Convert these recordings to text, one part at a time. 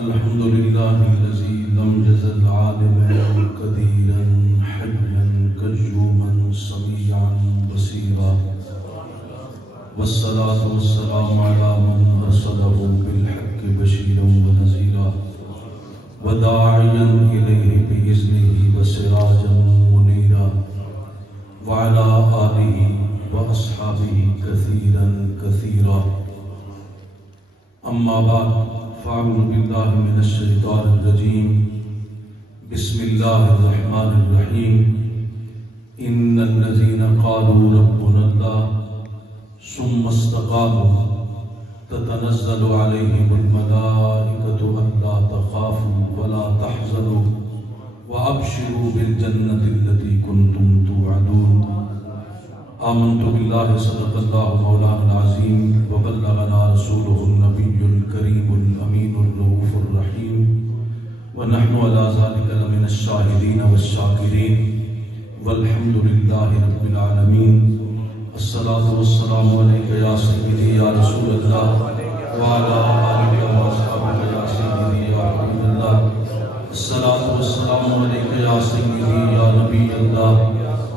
الحمد لله الذي لم يزل عالما قديرا حيا قيوما سميعا بصيرا، والصلاة والسلام على من أرسله بالحق بشيرا ونذيرا وداعيا إليه بإذنه وسراجا منيرا، وعلى آله وأصحابه كثيرا كثيرا. أما بعد، فأعوذ بالله من الشيطان الرجيم. بسم الله الرحمن الرحيم. إن الذين قالوا ربنا الله ثم استقاموا تتنزل عليهم الملائكة ألا تخافوا ولا تحزنوا وأبشروا بالجنة التي كنتم توعدون. آمنت بالله صدق الله مولانا العظيم وبلغنا رسوله النبي الكريم الأمين الرؤوف الرحيم، ونحن على ذلك لمن الشاهدين والشاكرين، والحمد لله رب العالمين. الصلاة والسلام عليك يا سيدي يا رسول الله، وعلى آلك وأصحابك يا سيدي يا حبيب الله. الصلاة والسلام عليك يا سيدي يا نبي الله،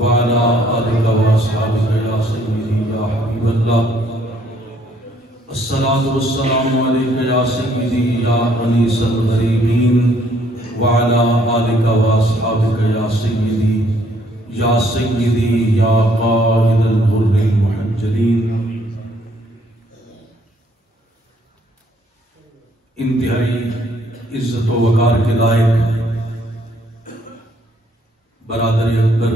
وعلى آلك وأصحابك يا سيدي يا حبيب الله. الصلاة والسلام عليك يا سيدي يا أنيس الغريبين، وعلى آلك وأصحابك يا سيدي يا قائد الغر المحجلين. انتہائی عزت و وقار کے لائق برادر اکبر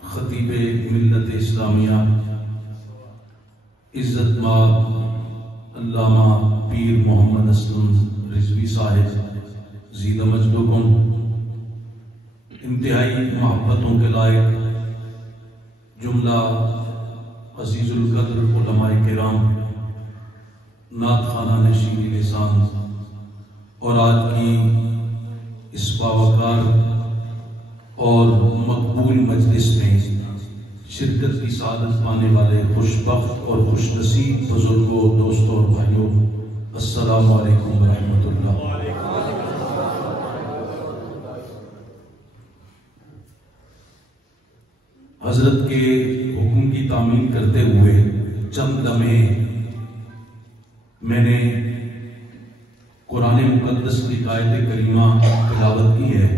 خطیب ملت اسلامیہ عزت مآب علامہ پیر محمد اسلم رضوی صاحب زید مجدکم، انتہائی محبتوں کے لائق جملہ عزیز القدر علماء کرام، نعت خانہ نشین لسان، اور آج کی اس باوقار اور مقبول مجلس میں شرکت کی سعادت پانے والے خوش بخت اور خوش نصیب بزرگوں، دوستوں اور بھائیوں، السلام علیکم ورحمۃ اللہ. حضرت کے حکم کی تعمیل کرتے ہوئے چند لمحے میں نے قرآن مقدس کی آیت کریمہ تلاوت کی ہے،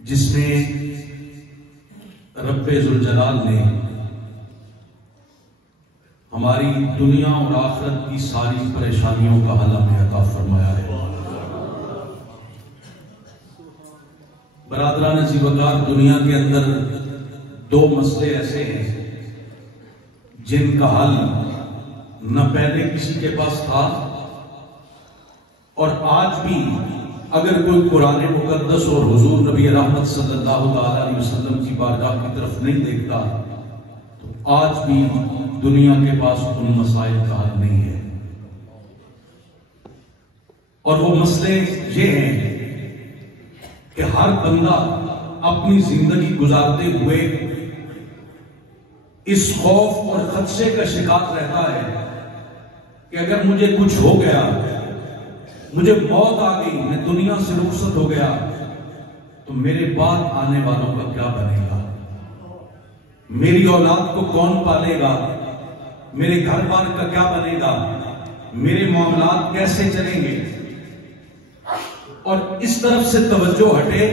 جس میں رب ذوالجلال نے ہماری دنیا اور آخرت کی ساری پریشانیوں کا حل ہمیں عطا فرمایا ہے. برادران عزیز وقار، دنیا کے اندر دو مسئلے ایسے ہیں جن کا حل نہ پہلے کسی کے پاس تھا، اور آج بھی اگر کوئی قرآن مقدس اور حضور نبی رحمت صلی اللہ علیہ وسلم کی بارگاہ کی طرف نہیں دیکھتا تو آج بھی دنیا کے پاس ان مسائل کا حل نہیں ہے. اور وہ مسئلے یہ ہیں کہ ہر بندہ اپنی زندگی گزارتے ہوئے اس خوف اور خدشے کا شکار رہتا ہے کہ اگر مجھے کچھ ہو گیا، مجھے موت آ گئی، میں دنیا سے رخصت ہو گیا، تو میرے بعد آنے والوں کا کیا بنے گا؟ میری اولاد کو کون پالے گا؟ میرے گھر بار کا کیا بنے گا؟ میرے معاملات کیسے چلیں گے؟ اور اس طرف سے توجہ ہٹے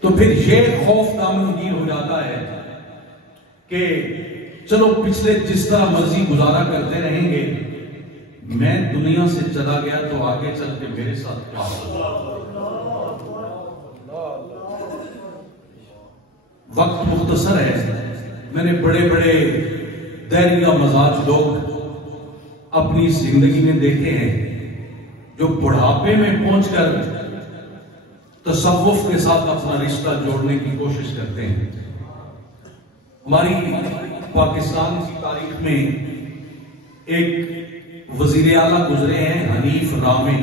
تو پھر یہ خوف دامنگیر ہو جاتا ہے کہ چلو پچھلے جس طرح مرضی گزارا کرتے رہیں گے، میں دنیا سے چلا گیا تو آگے چل کے میرے ساتھ کیا ہوگا؟ وقت مختصر ہے. میں نے بڑے بڑے دہریہ مزاج لوگ اپنی زندگی میں دیکھے ہیں جو بڑھاپے میں پہنچ کر تصوف کے ساتھ اپنا رشتہ جوڑنے کی کوشش کرتے ہیں. ہماری پاکستان کی تاریخ میں ایک وزیر اعلیٰ گزرے ہیں، حنیف رامے.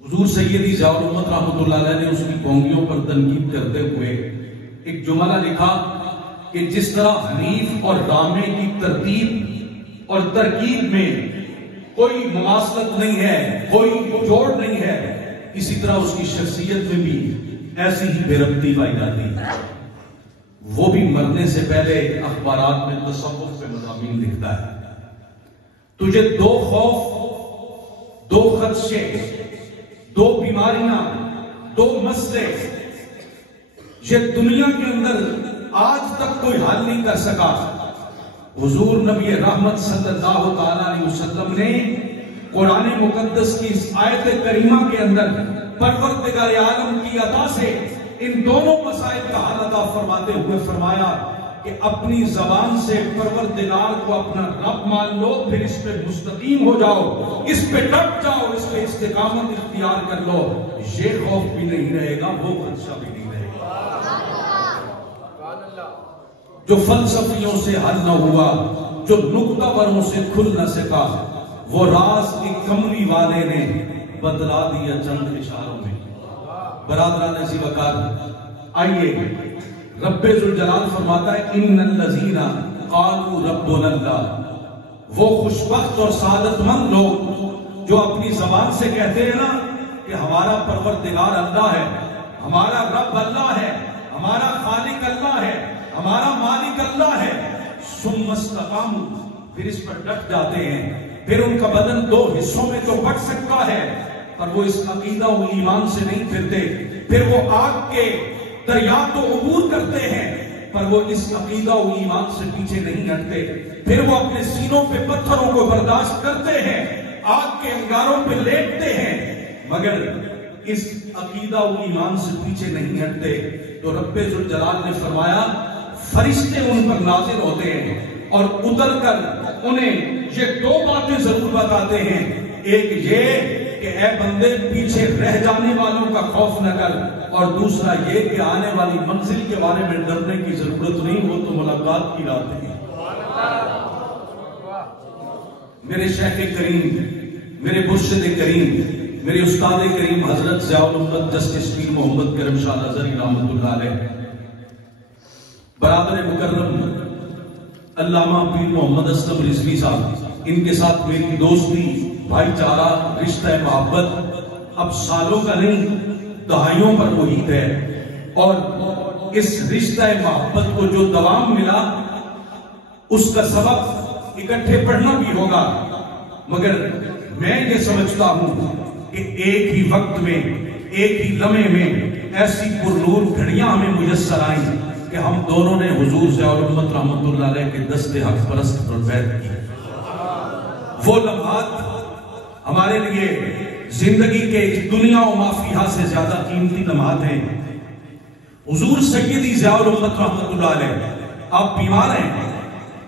حضور سیدی ضیاء الامت رحمۃ اللہ علیہ نے اس کی کونگیوں پر تنقید کرتے ہوئے ایک جملہ لکھا کہ جس طرح حنیف اور رامے کی ترتیب اور ترکیب میں کوئی مماثلت نہیں ہے، کوئی جوڑ نہیں ہے، اسی طرح اس کی شخصیت میں بھی ایسی ہی بے ربطی پائی جاتی ہے۔ وہ بھی مرنے سے پہلے اخبارات میں تصوف پہ مضامین لکھتا ہے۔ تجھے دو خوف، دو خدشے، دو بیماریاں، دو مسئلے، یہ دنیا کے اندر آج تک کوئی حل نہیں کر سکا۔ حضور نبی رحمت صلی اللہ تعالی علیہ وسلم نے قرآن مقدس کی اس آیت کریمہ کے اندر پروردگار عالم کی عطا سے ان دونوں مسائل کا حل عطا فرماتے ہوئے فرمایا کہ اپنی زبان سے پروردگار کو اپنا رب مان لو، پھر اس پہ مستقیم ہو جاؤ، اس پہ ڈٹ جاؤ، اس پہ استقامت اختیار کر لو، یہ خوف بھی نہیں رہے گا، وہ خدشہ بھی نہیں رہے گا۔ جو فلسفیوں سے حل نہ ہوا، جو نقطہ وروں سے کھل نہ سکا، وہ راز کی کملی والے نے بتلا دیا چند اشاروں میں۔ برادران عزیز وقار، آئیے رب ذوالجلال فرماتا ہے ان الذین قالوا ربنا اللہ، وہ خوشبخت اور سعادت مند لوگ جو اپنی زبان سے کہتے ہیں نا کہ ہمارا پروردگار اللہ ہے، ہمارا رب اللہ ہے، ہمارا خالق اللہ ہے، ہمارا مالک اللہ ہے، ثم استقاموا، پھر اس پر ڈٹ جاتے ہیں، پھر ان کا بدن دو حصوں میں تو بٹ سکتا ہے پر وہ اس عقیدہ و ایمان سے نہیں پھرتے، پھر وہ آگ کے دریا تو عبور کرتے ہیں پر وہ اس عقیدہ و ایمان سے پیچھے نہیں ہٹتے، پھر وہ اپنے سینوں پہ پتھروں کو برداشت کرتے ہیں، آگ کے انگاروں پہ لیٹتے ہیں، مگر اس عقیدہ و ایمان سے پیچھے نہیں ہٹتے۔ تو رب ذوالجلال نے فرمایا فرشتے ان پر نازل ہوتے ہیں اور اتر کر انہیں یہ دو باتیں ضرور بتاتے ہیں، ایک یہ کہ اے بندے پیچھے رہ جانے والوں کا خوف نہ کر، اور دوسرا یہ کہ آنے والی منزل کے بارے میں ڈرنے کی ضرورت نہیں، وہ تو ملاقات کی رات ہے۔ میرے شیخ کریم، میرے مرشد کریم، میرے استاد کریم حضرت ضیاء الامت جسٹس پیر محمد کرم شاہ نظری رحمۃ اللہ علیہ، برادر مکرم علامہ پیر محمد اسلم رضوی صاحب، ان کے ساتھ میری دوستی، بھائی چارہ، رشتہ محبت اب سالوں کا نہیں دہائیوں پر محیط ہے، اور اس رشتہ محبت کو جو دوام ملا اس کا سبب اکٹھے پڑھنا بھی ہوگا، مگر میں یہ سمجھتا ہوں کہ ایک ہی وقت میں، ایک ہی لمحے میں ایسی پرنور گھڑیاں ہمیں میسر آئیں کہ ہم دونوں نے حضور ضیاء الامت رحمۃ اللہ علیہ کے دست حق پرست پر بیعت کی۔ وہ لمحات ہمارے لیے زندگی کے دنیا و ما فیہا سے زیادہ قیمتی لمحات ہیں۔ حضور سیدی ضیاء الامت رحمۃ اللہ علیہ، آپ بیمار ہیں،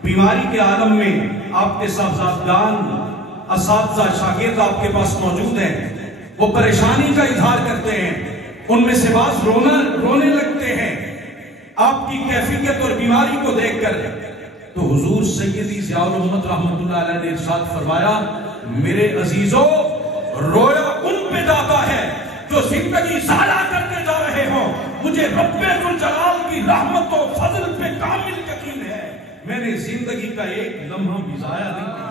بیماری کے عالم میں آپ کے صاحبزادگان، اساتذہ، شاگرد آپ کے پاس موجود ہیں، وہ پریشانی کا اظہار کرتے ہیں، ان میں سے بعض رونے لگتے ہیں آپ کی کیفیت اور بیماری کو دیکھ کر۔ تو حضور سیدی ضیاء الامت رحمۃ اللہ علیہ نے ارشاد فرمایا، میرے عزیزو، رویا ان پہ جاتا ہے جو زندگی ضائع کرتے جا رہے ہوں، مجھے رب ذوالجلال کی رحمت و فضل پہ کامل یقین ہے، میں نے زندگی کا ایک لمحہ بھی ضائع نہیں کیا۔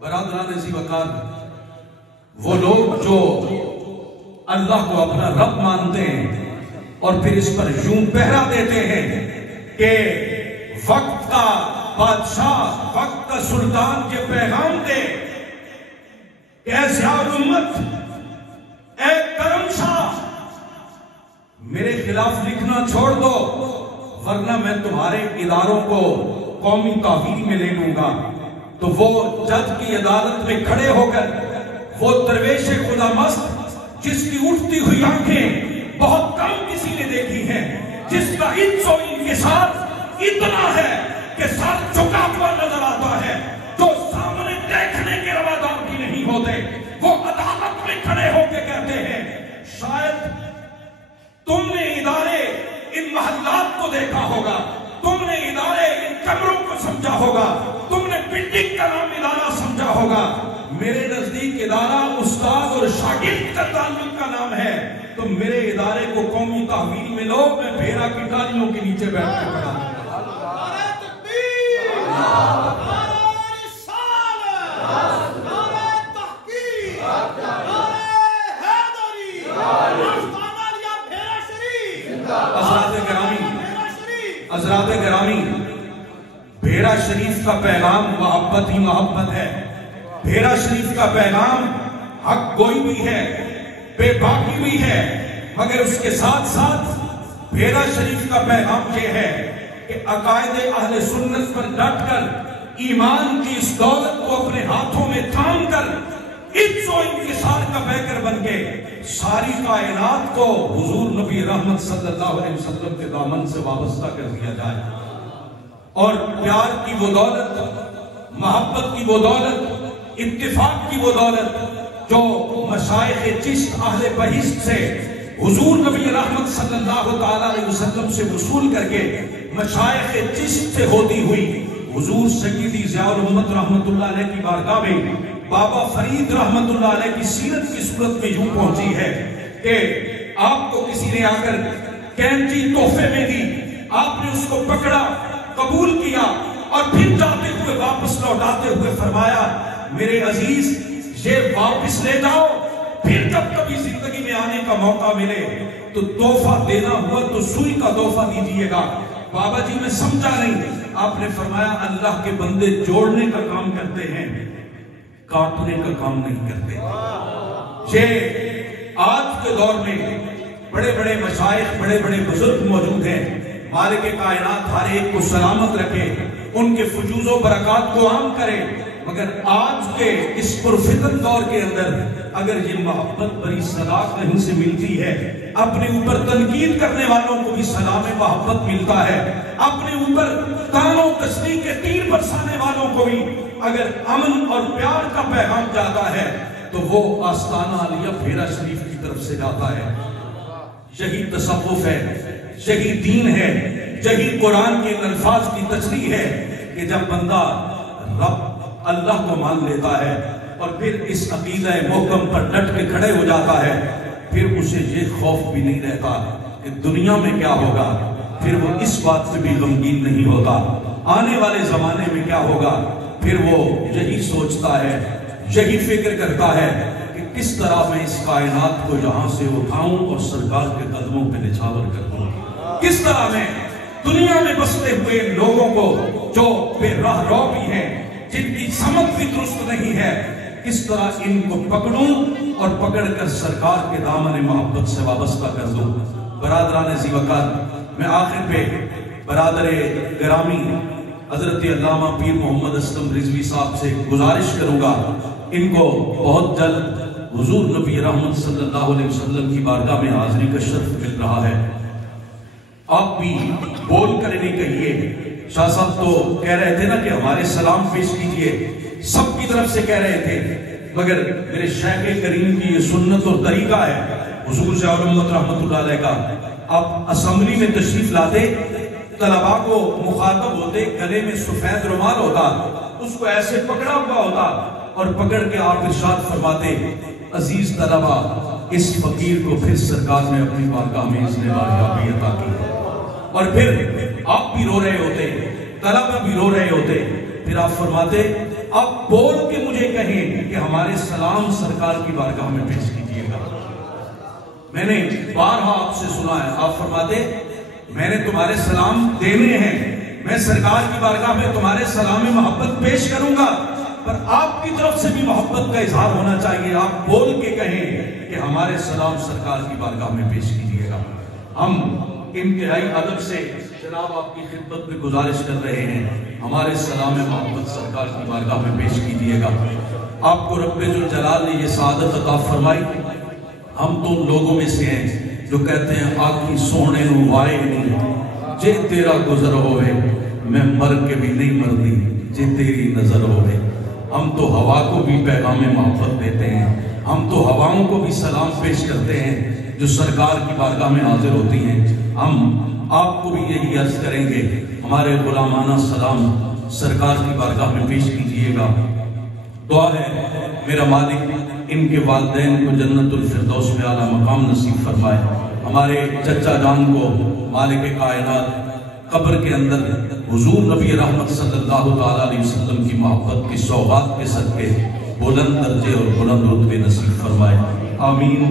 برادران عزیز وقار، وہ لوگ جو اللہ کو اپنا رب مانتے ہیں اور پھر اس پر یوں پہرا دیتے ہیں کہ وقت کا بادشاہ، وقت کا سلطان یہ پیغام دے کہ اے ضیاء الامت، اے کرم شاہ، میرے خلاف لکھنا چھوڑ دو ورنہ میں تمہارے اداروں کو قومی تحویل میں لے لوں گا۔ تو وہ جج کی عدالت میں کھڑے ہو کر، وہ درویش خدا مست جس کی اٹھتی ہوئی آنکھیں بہت کم کسی نے دیکھی ہیں، جس کا انس و انکسار اتنا ہے کہ سر جھکا ہوا نظر آتا ہے، جو سامنے دیکھنے کے روادار بھی نہیں ہوتے، وہ عدالت میں کھڑے ہو کے کہتے ہیں، شاید تم نے ادارے ان محلات کو دیکھا ہوگا، تم نے ادارے ان کمروں کو سمجھا ہوگا، تم نے بلڈنگ کا نام ادارہ سمجھا ہوگا، میرے نزدیک ادارہ اس استاد اور شاگرد کا تعلق کا نام ہے تو میرے ادارے کو قومی تحویل میں لو، میں بھیرا کی ڈالیوں کے نیچے بیٹھ کے پڑھا دوں گا۔ نعرہ تکبیر، نعرہ رسالت، نعرہ تحقیق، نعرہ حیدری، آستانہ لیا بھیرا شریف۔ حضرات گرامی، بھیرا شریف کا پیغام محبت ہی محبت ہے۔ بھیرا شریف کا پیغام حق گوئی بھی ہے، بے باکی بھی ہے، مگر اس کے ساتھ ساتھ بھیرا شریف کا پیغام یہ ہے کہ عقائد اہل سنت پر ڈٹ کر ایمان کی اس دولت کو اپنے ہاتھوں میں تھام کر عز و انکسار کا پیکر بن کے ساری کائنات کو حضور نبی رحمت صلی اللہ علیہ وسلم کے دامن سے وابستہ کر دیا جائے، اور پیار کی وہ دولت، محبت کی وہ دولت، اتفاق کی وہ دولت جو مشائخ چشت اہل بہشت سے حضور نبی رحمت صلی اللہ تعالیٰ علیہ وسلم سے وصول کر کے مشائخ چشت سے ہوتی ہوئی حضور سیدی ضیاء الامت رحمت اللہ علیہ کی بارگاہ میں بابا فرید رحمت اللہ علیہ کی سیرت کی صورت میں یوں پہنچی ہے کہ آپ کو کسی نے آ کر کینچی تحفے میں دی، آپ نے اس کو پکڑا، قبول کیا، اور پھر جاتے ہوئے واپس لوٹاتے ہوئے فرمایا میرے عزیز یہ واپس لے جاؤ، پھر جب کبھی زندگی میں آنے کا موقع ملے تو تحفہ دینا ہوا تو سوئی کا تحفہ دیجئے گا۔ بابا جی میں سمجھا نہیں، آپ نے فرمایا اللہ کے بندے جوڑنے کا کام کرتے ہیں، کاٹنے کا کام نہیں کرتے۔ یہ آج کے دور میں بڑے بڑے مشائخ، بڑے بڑے بزرگ موجود ہیں، مالک کائنات ہر ایک کو سلامت رکھے، ان کے فجوز و برکات کو عام کرے، مگر آج کے اس پرفتن دور کے اندر اگر یہ محبت بری صدا کہیں سے ملتی ہے، اپنے اوپر تنقید کرنے والوں کو بھی سلام محبت ملتا ہے، اپنے اوپر تان و تشنیع کے تیر برسانے والوں کو بھی اگر امن اور پیار کا پیغام جاتا ہے تو وہ آستانہ علیہ بھیرا شریف کی طرف سے جاتا ہے۔ یہی تصوف ہے، یہی دین ہے، یہی قرآن کے الفاظ کی تشریح ہے کہ جب بندہ رب اللہ کو مان لیتا ہے اور پھر اس عقیدہ محکم پر ڈٹ کے کھڑے ہو جاتا ہے، پھر اسے یہ خوف بھی نہیں رہتا کہ دنیا میں کیا ہوگا، پھر وہ اس بات سے بھی غمگین نہیں ہوتا آنے والے زمانے میں کیا ہوگا، پھر وہ یہی سوچتا ہے، یہی فکر کرتا ہے کہ کس طرح میں اس کائنات کو یہاں سے اٹھاؤں اور سرکار کے قدموں پہ نچھاور کر دوں، کس طرح میں دنیا میں بستے ہوئے لوگوں کو جو بے راہ رو بھی ہیں، جن کی سمجھ بھی درست نہیں ہے، کس طرح ان کو پکڑوں اور پکڑ کر سرکار کے دامن محبت سے وابستہ کر دوں۔ برادران ذی وقار، میں آخر پہ برادر گرامی حضرت علامہ پیر محمد اسلم رضوی صاحب سے گزارش کروں گا، ان کو بہت جلد حضور نبی رحمت صلی اللہ علیہ وسلم کی بارگاہ میں حاضری کا شرف مل رہا ہے، آپ بھی بول کر انہیں کہیے۔ شاہ صاحب تو کہہ رہے تھے نا کہ ہمارے سلام پیش کیجئے، سب کی طرف سے کہہ رہے تھے، مگر میرے شیخ کریم کی یہ سنت اور طریقہ ہے حضور ضیاء الامت رحمت اللہ علیہ کا، آپ اسمبلی میں تشریف لاتے، طلباء کو مخاطب ہوتے، گلے میں سفید رومال ہوتا، اس کو ایسے پکڑا ہوا ہوتا اور پکڑ کے آپ ارشاد فرماتے، عزیز طلباء اس فقیر کو پھر سرکار نے اپنی بارگاہ میں اذن بارگاہ عطا کی، اور پھر آپ بھی رو رہے ہوتے، طلباء بھی رو رہے ہوتے، پھر آپ فرماتے آپ بول کے مجھے کہیں کہ ہمارے سلام سرکار کی بارگاہ میں پیش کیجئے گا۔ میں نے بارہا آپ سے سنا ہے، آپ فرماتے میں نے تمہارے سلام دینے ہیں، میں سرکار کی بارگاہ میں تمہارے سلام محبت پیش کروں گا، پر آپ کی طرف سے بھی محبت کا اظہار ہونا چاہیے، آپ بول کے کہیں کہ ہمارے سلام سرکار کی بارگاہ میں پیش کیجئے گا۔ ہم انتہائی ادب سے جناب آپ کی خدمت میں گزارش کر رہے ہیں، ہمارے سلام محبت سرکار کی بارگاہ میں پیش کیجئے گا۔ آپ کو رب ذوالجلال نے یہ سعادت عطا فرمائی، ہم تو ان لوگوں میں سے ہیں جو کہتے ہیں آنکھی سونے نو وائے نہیں، جے تیرا گزر ہوئے میں مر کے بھی نہیں مردی جے تیری نظر ہوئے۔ ہم تو ہوا کو بھی پیغام محبت دیتے ہیں، ہم تو ہواؤں کو بھی سلام پیش کرتے ہیں جو سرکار کی بارگاہ میں حاضر ہوتی ہیں۔ ہم آپ کو بھی یہی عرض کریں گے، ہمارے غلامانہ سلام سرکار کی بارگاہ میں پیش کیجئے گا۔ دعا ہے میرا مالک ان کے والدین کو جنت الفردوس میں اعلیٰ مقام نصیب فرمائے. ہمارے چچا جان کو مالک کائنات قبر کے اندر حضور نبی رحمت صلی اللہ تعالیٰ علیہ وسلم کی محبت کی سوغات کے صدقے بلند درجے اور بلند رتبے نصیب فرمائے. آمین.